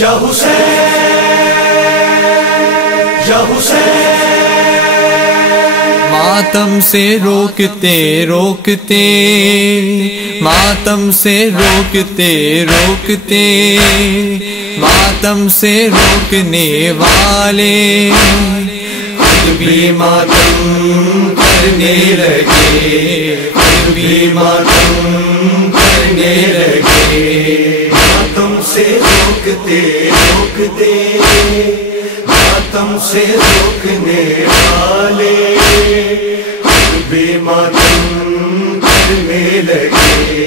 یا حسین یا حسین، ماتم سے روکتے روکتے، ماتم سے روکتے روکتے، ماتم سے روکنے والے خود بھی ماتم کرنے لگے، خود بھی ماتم کرنے لگے۔ ماتم سے روکتے روکتے، ماتم سے روکنے والے خود بھی ماتم کرنے لگے،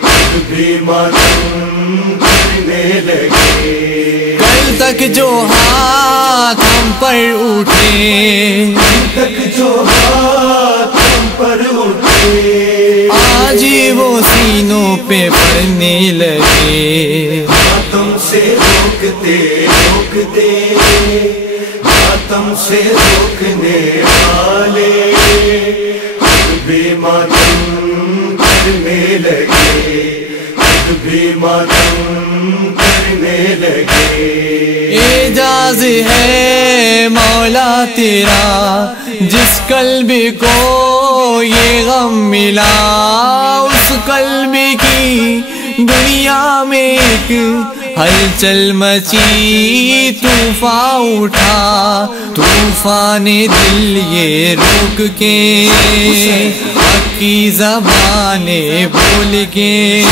خود بھی ماتم کرنے لگے۔ کل تک جو ہاتھ ہم پر اٹھے، کل تک جو ہاتھ ہم پر اٹھے، آج وہ سینوں پہ پڑنے لگے۔ ماتم سے روکتے روکتے، ماتم سے روکنے والے خود بھی ماتم کرنے لگے، خود بھی ماتم کرنے لگے۔ اعجاز ہے مولا تیرا، جس قلب کو یہ غم ملا، اس قلب کی دنیا میں ایک ہلچل مچی، طوفان اٹھا طوفان دل یہ روک کے، حق کی زبانیں بول کے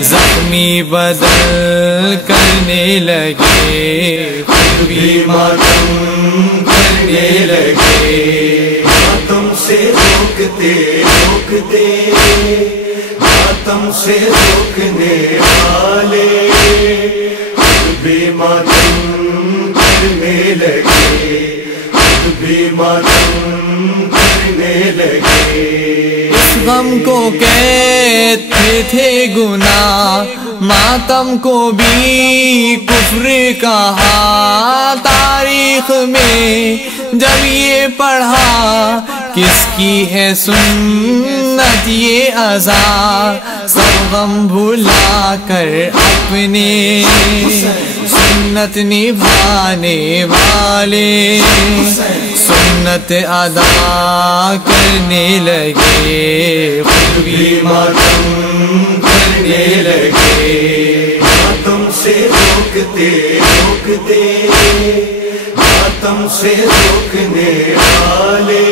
زخمی بدل کرنے لگے، خود بھی ماتم کرنے لگے۔ ماتم سے روکتے روکتے، ماتم سے روکنے والے خود بھی ماتم کرنے لگے، خود بھی ماتم کرنے لگے۔ اس غم کو کہتے تھے گناہ، ماتم کو بھی کفر کہا، تاریخ میں جب یہ پڑھا کس کی ہے سنت یہ عزا، سب غم بھلا کر اپنے سنت نبھانے والے سنت ادا کرنے لگے، خود بھی ماتم کرنے لگے۔ ماتم سے روکتے روکتے، ماتم سے روکنے والے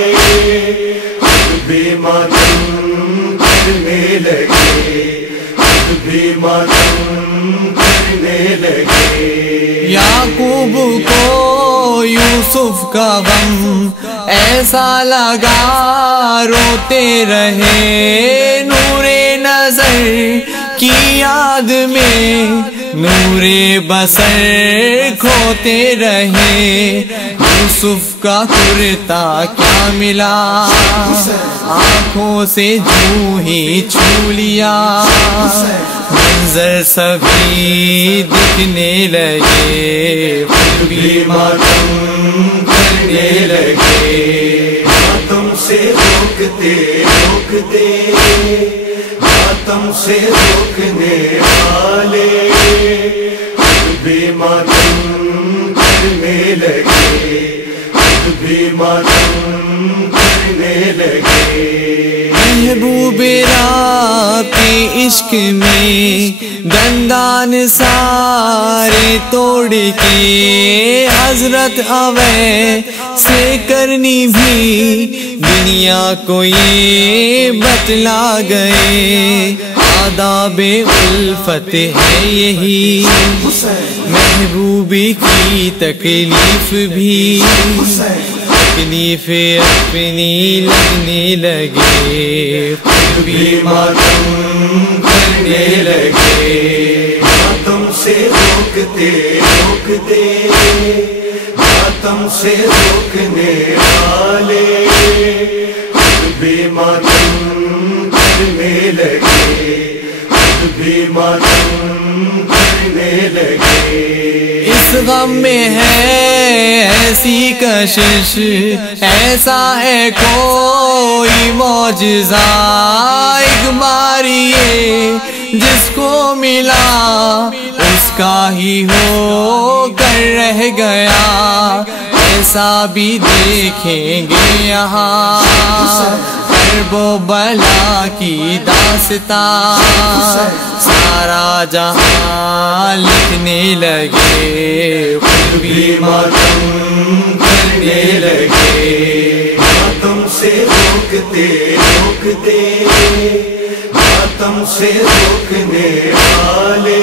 خود بھی ماتم کرنے لگے، خود بھی ماتم کرنے لگے۔ یعقوب کو یوسف کا غم ایسا لگا، روتے رہے نور نظر کی یاد میں، نور بصر کھوتے رہے۔ یوسف کا کرتا کیا ملا، آنکھوں سے جو ہی چھو لیا، منظر سبھی دکھنے لگے، خود بھی ماتم کرنے لگے۔ ماتم سے روکتے روکتے، ماتم سے روکنے والے خود بھی ماتم کرنے لگے، خود بھی ماتم کرنے لگے۔ محبوب رب کے عشق میں دندان سارے توڑ کے، حضرت اوے سے کرنی بھی دنیا کو یہ بتلا گئے، آداب الفت ہے یہی، محبوبی کی تکلیف بھی تکلیف اپنی لگنے لگے، خود بھی ماتم کرنے لگے۔ ماتم سے روکتے روکتے، ماتم سے روکنے والے خود بھی ماتم کرنے لگے، خود بھی ماتم کرنے لگے۔ اس غم میں ہے ایسی کشش، ایسا ہے کوئی معجزہ، ایک ماریے جس کو ملا اس کا ہی ہو کر رہ گیا، ایسا بھی دیکھیں گے یہاں حرب و بلا کی داستان، سارا جہاں لکھنے لگے خود بھی ماتم کرنے لگے، ماتم سے روکتے روکتے، ماتم سے روکنے والے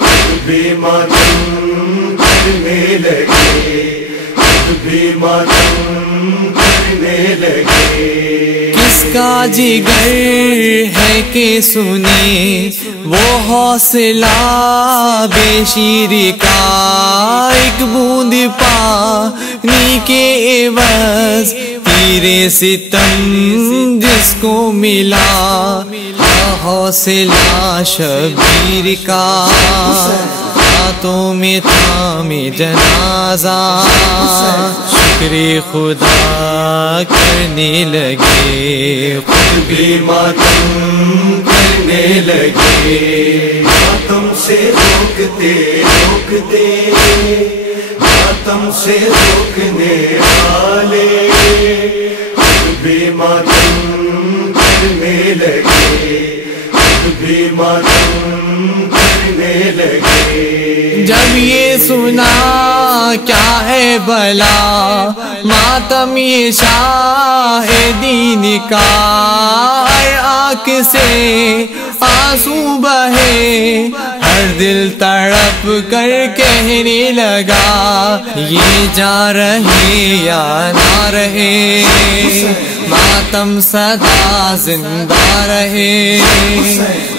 خود بھی ماتم کرنے لگے، خود بھی ماتم کرنے لگے۔ کس کا جگر ہے کہ سنے وہ حوصلہ بے شیر کا، ایک بوند پانی کے عوض تیرے ستم جس کو ملا، حوصلہ شبیر کا ہاتھوں میں تھامے جنازہ، شکر خدا کرنے لگے خود بھی ماتم کرنے لگے، ماتم سے روکتے روکتے، ماتم سے روکنے والے خود بھی ماتم کرنے لگے، خود بھی ماتم کرنے لگے۔ جب یہ سنا کیا ہے بلا ماتم یہ شاہ دین کا، ہر آنکھ سے آنسو بہے، ہر دل تڑپ کر کہنے لگا یہ جا رہے یا نہ رہے، ماتم سدا زندہ رہے،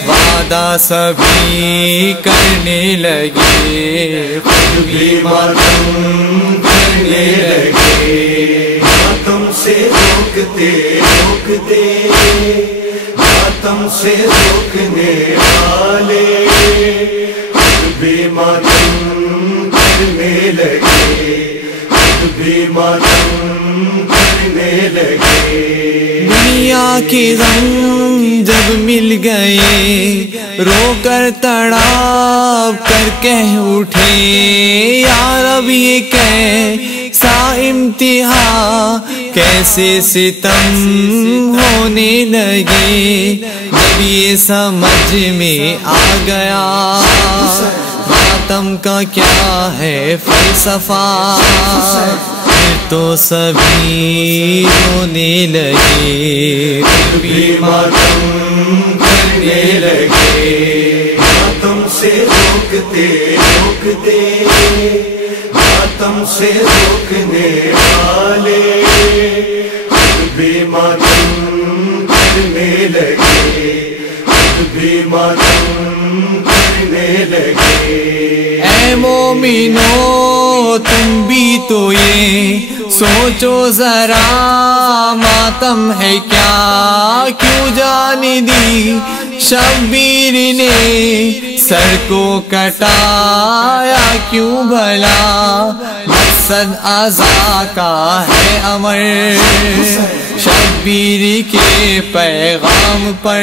وعدہ سبھی کرنے لگے خود بھی ماتم کرنے لگے، ماتم سے روکتے روکتے، ماتم سے روکنے والے خود بھی ماتم کرنے لگے، خود بھی ماتم کرنے لگے۔ دنیا کے غم جب مل گئے رو کر تڑاپ کر کہہ اٹھے یا رب یہ کیسا امتحان، کیسے ستم ہونے لگے، جب یہ سمجھ میں آ گیا ماتم کا کیا ہے فلسفہ، پھر تو سبھی رونے لگے خود بھی ماتم کرنے لگے، ماتم سے روکتے روکتے، ماتم سے روکنے والے خود بھی ماتم کرنے لگے، خود بھی ماتم کرنے لگے۔ اے مومنو تم بھی تو یہ سوچو ذرا ماتم ہے کیا، کیوں جان دی شبیر نے سر کو کٹایا کیوں بھلا، مقصد عزا کا ہے امر شبیر کے پیغام پر،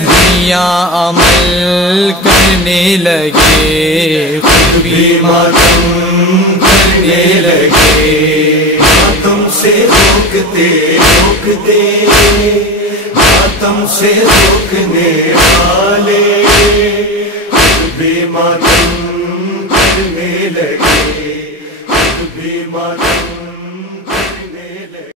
دنیا عمل کرنے لگے خود بھی ماتم کرنے لگے، ماتم سے روکتے روکتے، ماتم سے روکنے والے خود بھی ماتم کرنے لگے، خود بھی ماتم